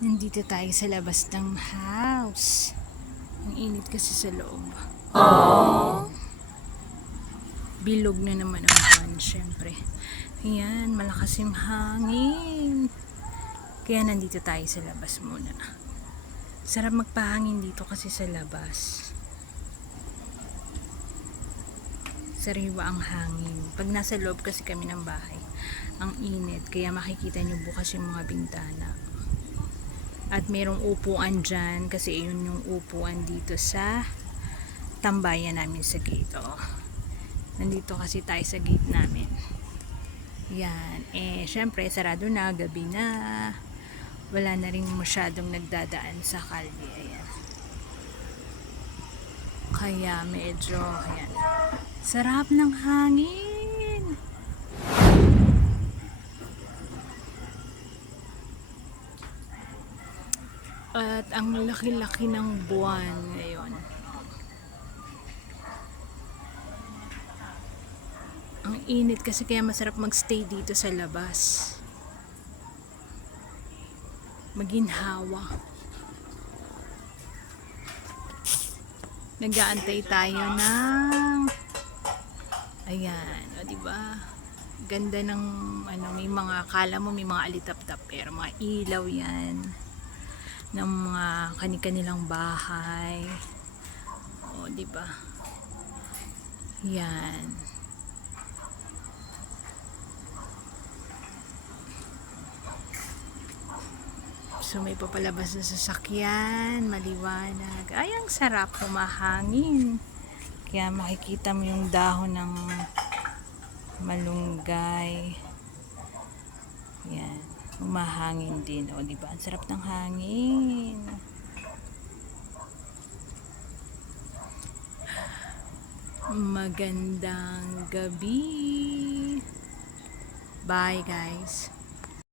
Nandito tayo sa labas ng house. Ang init kasi sa loob. Bilog na naman ang buwan, syempre. Ayan, malakas yung hangin. Kaya nandito tayo sa labas muna. Sarap magpahangin dito kasi sa labas. Sariwa ang hangin. Pag nasa loob kasi kami ng bahay, ang init. Kaya makikita nyo bukas yung mga bintana. At merong upuan dyan kasi yun yung upuan dito sa tambayan namin sa gate. Nandito kasi tayo sa gate namin. Yan. Syempre sarado na, gabi na. Wala na rin masyadong nagdadaan sa kalye. Ayan. Kaya medyo, ayan. Sarap ng hangin. At ang laki-laki ng buwan ngayon. Ang init kasi kaya masarap magstay dito sa labas. Maginhawa. Nag-aantay tayo ng ayan, o diba? Ganda ng may mga akala mo may mga alitap-tap pero mga ilaw yan ng mga kani-kanilang bahay. O diba? Yan. So may papalabas na sasakyan, maliwanag. Ay, ang sarap, humahangin. Kaya makikita mo yung dahon ng malunggay. Yan, humahangin din. O diba, ang sarap ng hangin. Magandang gabi. Bye guys.